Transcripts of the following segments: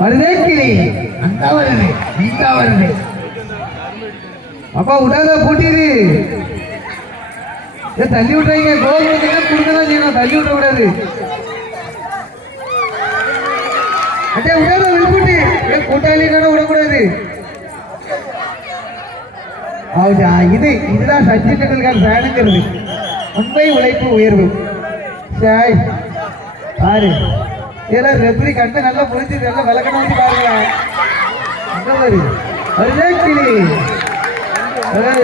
வருதே கிளி அந்த வருது நீங்க வருது அப்பா விடாத போட்டிரு தள்ளி விட்டுறீங்க கோல் கொடுக்கதான் செய்யணும் தள்ளி விட கூடாது அட்டே விடாத விழுப்புட்டு கூட்டாளி விடக்கூடாது இதுதான் சச்சின் டெண்டுல்கர் ஃபேனுங்கிறது உண்மை உழைப்பு உயர்வு பாரு இதெல்லாம் ரெப்ரி கண்டு நல்லா புரிஞ்சு நல்லா விளக்கணும் வந்து பாருங்களா அந்த மாதிரி அதுதே கிளி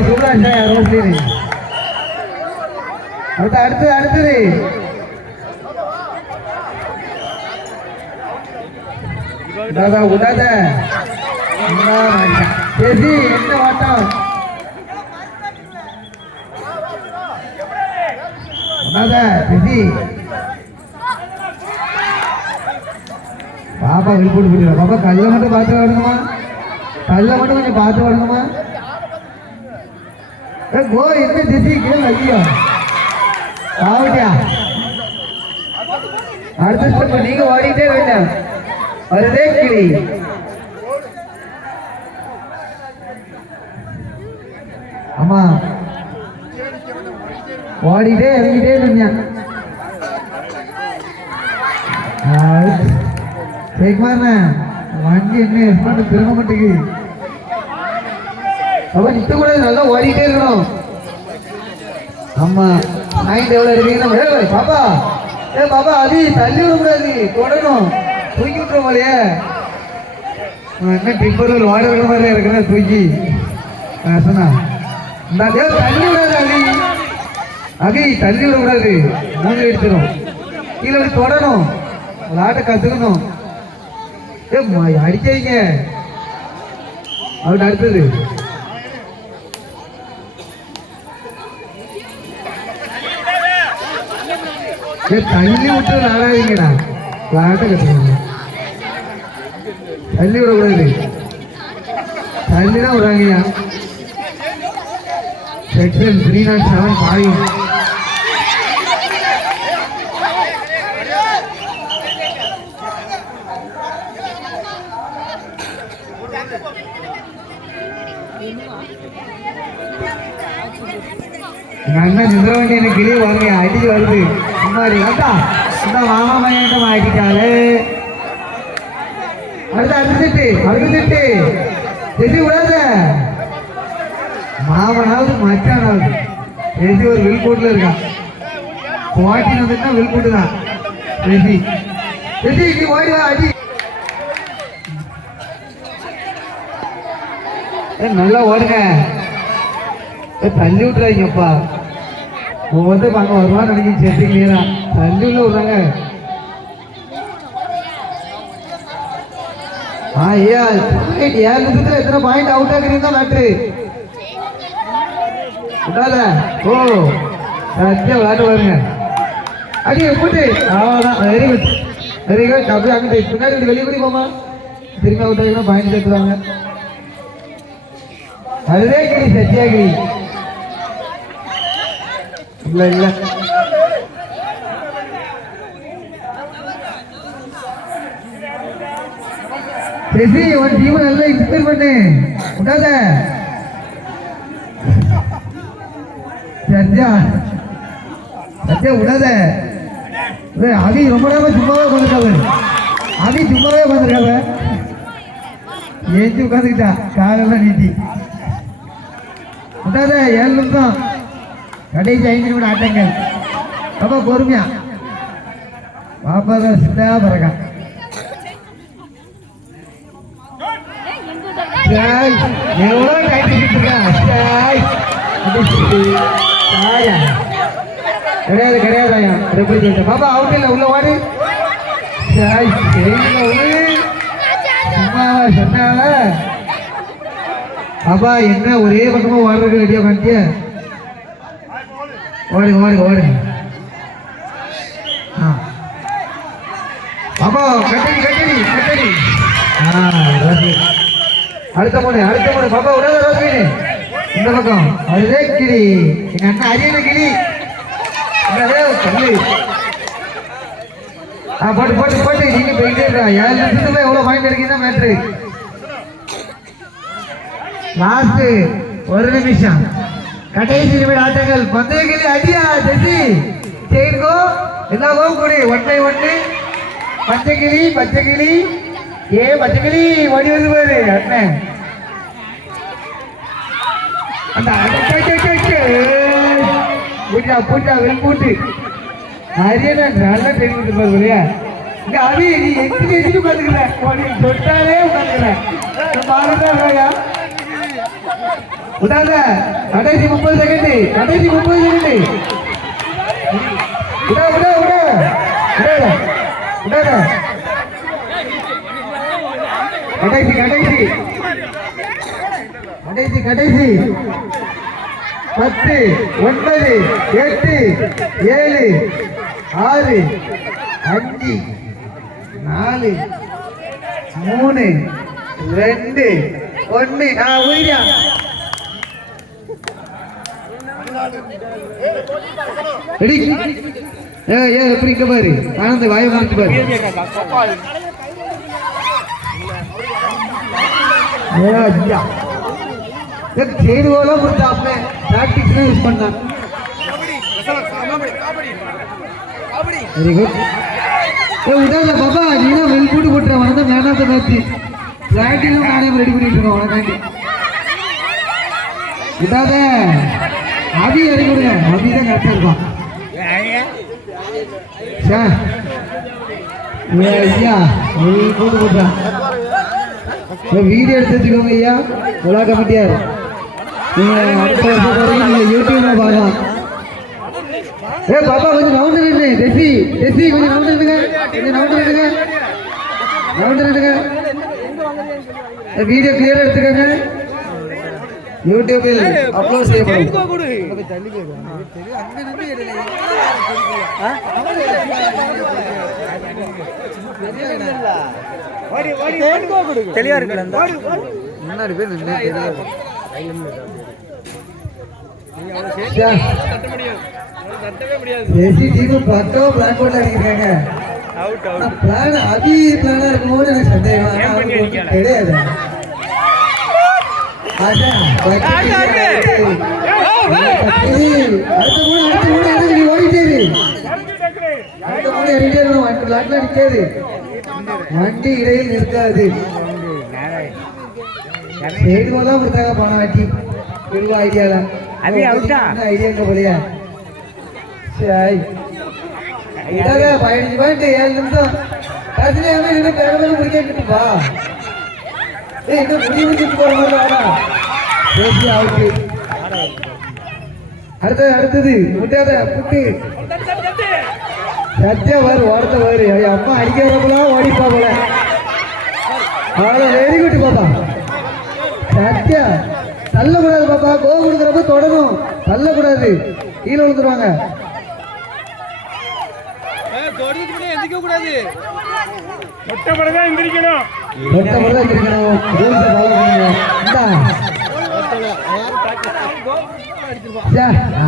சுப்ராஷா ரோஸ்லி அடுத்தது விடாத பேசி என்ன வாட்டம் பேசி பாப்பா விழுப்புட்டு போயிடுவா பாப்பா கல்ல மட்டும் பார்த்து வரணுமா கல்ல மட்டும் கொஞ்சம் பார்த்து வரணுமா கோ என்ன திசி கேள் ஐயா ஆவட்டியா அடுத்த ஸ்டெப் நீங்க ஓடிட்டே வேண்டாம் வருதே கிளி ஆமா ஓடிட்டே இறங்கிட்டே இருந்தேன் ஜெயக்குமார்ண்ணா வண்டி என்ன எஸ்பாண்ட் திரும்ப மாட்டேங்குது அப்ப நித்த கூட நல்லா ஓடிட்டே இருக்கணும் ஆமா நைட் எவ்வளவு இருக்கீங்க பாப்பா பாப்பா அது தள்ளி விடக்கூடாது தொடணும் தூக்கி விட்டுற போலையே என்ன டிப்பர் ஓட விட மாதிரி இருக்கிற தூக்கி சொன்னா தள்ளி விடாது அபி தள்ளி விடக்கூடாது மூஞ்சி அடிச்சிடும் கீழே தொடணும் விளாட்ட கத்துக்கணும் அடிச்சீங்க அவன் அடுத்தது தள்ளி விட்டு விளாடாதீங்கடா விளாட்ட கத்துக்கணும் தள்ளி விடக்கூடாது தள்ளிதான் விடுறாங்கய்யா செக்ஷன் 307 பாயும் அண்ணன் நிதிரவண்டி எனக்கு கிளி வாங்க அடிச்சு வருது மாதிரி அட்டா இந்த மாமா பையன் ஆட்டிட்டாலே அடுத்து தெரிய விடாத மாமனாவது மச்சானாவது பேசி ஒரு வில்கூட்டில் இருக்கான் போட்டின்னு வந்துட்டா வில்கூட்டு தான் பேசி நீ ஓடிவா அடி நல்லா ஓடுங்க தள்ளி விட்டுறாங்கப்பா வந்து அங்கே வருவான்னு நினைக்க சேர்த்து கிளியரா தள்ளி உள்ள விடுறாங்க ஐயா 7 நிமிஷத்துல எத்தனை பாயிண்ட் அவுட் ஆகுறீங்க மேட்ரு விடாத ஓ சத்தியம் விளையாட்டு வருங்க அடி போட்டு அவ்வளோதான் வெரி குட் அப்படியே அங்கிட்டு பின்னாடி வெளியே கூடி போமா திரும்பி அவுட் ஆகினா பாயிண்ட் சேர்த்துவாங்க அதுவே கிளி சத்தியா கிளி இல்ல சரி ஒரு டீம் நல்லா இன்ஸ்பயர் பண்ணு விடாத சத்யா விடாத அவி ரொம்ப நேரம் சும்மாவே உட்காந்துருக்காங்க ஏஞ்சி உட்காந்துக்கிட்டா காலெல்லாம் நீட்டி விடாத 7 நிமிஷம் கடைசி 5 நிமிடம் ஆட்டங்கள் ரொம்ப பொறுமையா பாப்பா தான் சித்தா பறக்கா எவ்வளோ கிடையாதாயா பாப்பா அவுட் இல்லை உள்ள ஓடு சொன்னால பாப்பா என்ன ஒரே பக்கமா ஓடுறது ரெடியா பண்ணிட்டிய ஓடுங்க பாப்பா கட்டடி அடுத்த மூணு பாப்பா விடாத ரோஸ்மீனு இந்த பக்கம் அதுவே கிளி எங்க அண்ணன் அரியணை கிளி தள்ளி போட்டு போட்டு போட்டு நீங்க போயிட்டே இருக்கா 7 நிமிஷத்துல எவ்வளவு பாயிண்ட் எடுக்கீங்கன்னா மேட்ரு லாஸ்ட் 1 நிமிஷம் கடைசி நிமிட ஆட்டங்கள் பந்தயங்களி அடியா ஜெசி செய்கோ எல்லாவும் கூட 1 by 1 பச்சைக்கிளி பச்சைக்கிளி பச்சைக்கிளி ஓடி வந்து பாரு அண்ணன் அந்த பூட்டா பூட்டா வெளிப்பூட்டு ஹரியனா நல்லா தெரிவித்து பாரு இல்லையா இங்க அவி நீ எதுக்கு உட்காந்துக்கிற தொட்டாலே உட்காந்துக்கிற பாருங்க உடாத கடைசி 30 செகண்ட் கடைசி 30 செகண்ட் உடா உடா உடா உடாத உடாத கடைசி கடைசி கடைசி கடைசி 10 9 8 7 6 5 4 3 2 1 உயிரியா ரெடி எப்படி இங்க பாரு ஆனந்த வாய மாத்தி பாரு செய்து போல கொடுத்தாப்ப பிராக்டிஸ் யூஸ் பண்ணான் வெரி குட் உடாத பாப்பா நீனா வெல் போட்டு போட்டுற வந்த மேனாத்த மேட்ச் பிராக்டிஸும் நானே ரெடி பண்ணிட்டு இருக்கோம் உனக்காண்டி உடாத அபி இறங்கி கொடுங்க அபி தான் கரெக்டா இருப்பான் ஐயா வெல் போட்டு போட்டான் வீடியோ எடுத்து வச்சுக்கோங்க ஐயா உலா கமிட்டியார் நீங்க அடுத்த வருஷம் வரைக்கும் நீங்க யூடியூப்ல பார்க்கலாம் பாப்பா கொஞ்சம் நவுண்டு நின்று டெசி கொஞ்சம் நவுண்டு நின்றுங்க வீடியோ கிளியரா எடுத்துக்கோங்க யூடியூபில் அப்லோட் செய்யப்படும் தெளிவா இருக்குல்ல முன்னாடி பேர் பக்கம் பிளான் போட்டு அடிக்கிறாங்க பிளான் அதி பிளானா இருக்கும்போது எனக்கு சந்தேகம் கிடையாது ஓடிட்டே வண்டி இடையில் நிற்காது செய்துதான் கொடுத்தாங்க பணம் வாட்டி பெரிய ஐடியால ஐடியா போலியா 15 பாயிண்ட் 7 நிமிஷம் முடிக்கப்பா இன்னும் முடிவு போற மாதிரி அடுத்தது முட்டாத புட்டு சத்தியா வரு ஓடத்த வரு அம்மா அடிக்க வரப்பெல்லாம் ஓடிப்பா போல வெரி குட் பாப்பா சத்தியா தள்ளக்கூடாது பாப்பா கோவம் கொடுக்குறப்ப தொடரும் தள்ளக்கூடாது கீழே விழுந்துருவாங்க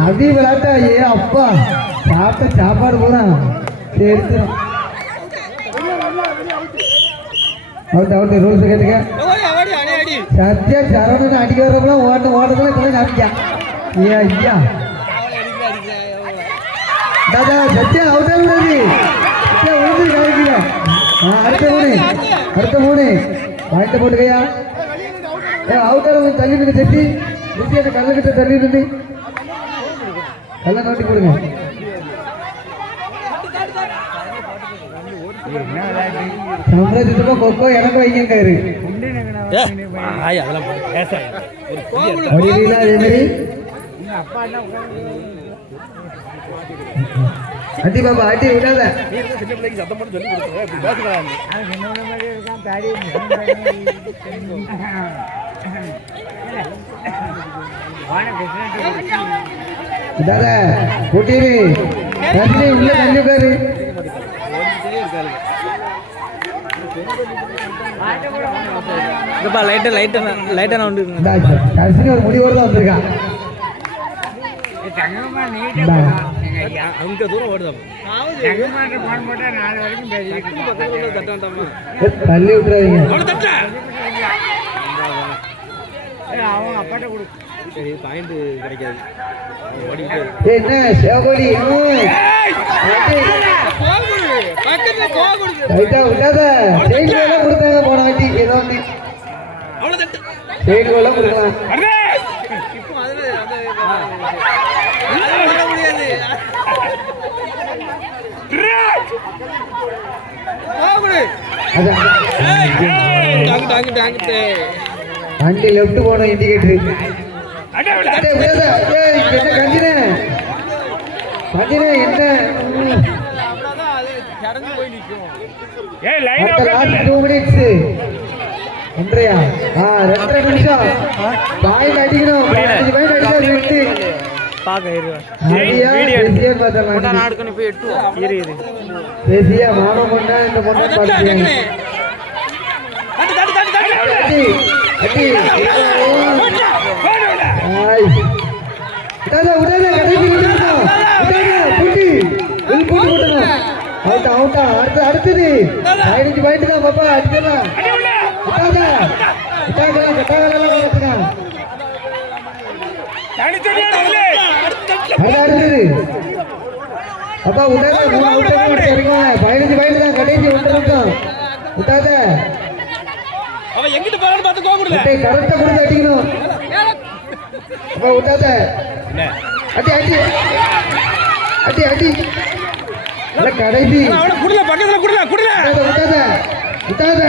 அபி விளையாட்டா அப்பா சாப்பிட்ட சாப்பாடு பூரா எடுத்துரும் அவுட் ரூல்ஸ் கேட்டுக்க சத்தியா சரவணன் அடிக்க வரப்பெல்லாம் ஓட்டத்துல கூட நம்பிக்கா ஐயா தாதா சத்தியா அவுட்டா விடாது உழுது கவனிக்கல அடுத்த மூணு பாயிண்ட போட்டுக்கையா அவுட்டா கொஞ்சம் தள்ளி இருந்து செட்டி அந்த கல்லுக்கிட்ட தள்ளி இருந்து கல்ல நோட்டி போடுங்க சம்பளத்துக்கு கொக்கோ எனக்கு வைங்காரு அடி பாபா அடி விடாத தாதா கூட்டிரு உள்ள தள்ளி உட்காரு லைட்டா உண்டு கடைசி ஒரு முடிவோடு தான் வந்திருக்கான் அங்க தூரம் ஓடுதான் தள்ளி விட்டுறாதீங்க. என்ன சேவகோழி விட்டாத செயின் எல்லாம் கொடுத்தாங்க போன வாட்டி ஏதோ ஒன்று செயின் எல்லாம் கொடுக்கலாம். வண்டி லெஃப்ட் போனோம் இண்டிகேட்டர். என்ன கஞ்சினே என்ன 2 minutes ஒன்றையா 2.5 நிமிஷம் பாயிண்ட் அடிக்கணும். 15 பாயிண்ட் அடிச்சா விட்டு பேசியா மானம் பண்ணா இந்த பொண்ணை பார்த்துங்க. அடுத்தது 15 பாயிண்ட் தான் பாப்பா அடிக்கலாம். அடுத்தது அப்பா விட்டாத 15 பாயிண்ட் தான் கடைசி ஒன்று விட்டாத கரெக்டா கொடுத்து அடிக்கணும். அப்பா விட்டாத அடி அடி அடி அடி கடைசி விட்டாத விட்டாத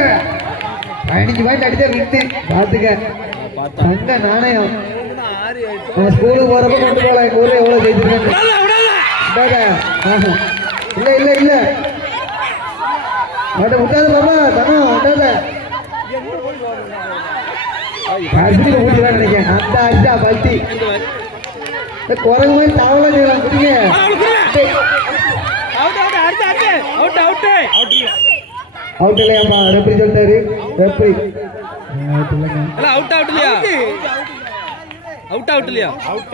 15 பாயிண்ட் அடிச்சா விட்டு பாத்துக்க. தங்க நாணயம் ஸ்கூலுக்கு போறப்ப கொண்டு போகலாம். எங்க ஊர்ல எவ்வளவு ஜெயிச்சிருக்காங்க. இல்ல இல்ல இல்ல விட்டாத பாப்பா தனம் விட்டாத ஊட்டிதான் நினைக்கிறேன். அந்த அடிச்சா பல்ட்டி குரங்கு மாதிரி தாவலாம் செய்யலாம். குடிங்க அவுட் இல்லையாப்பா ரெப்ரி சொல்லிட்டாரு. ரெப்ரி அவுட் இல்லையா? அவுட் இல்லையா?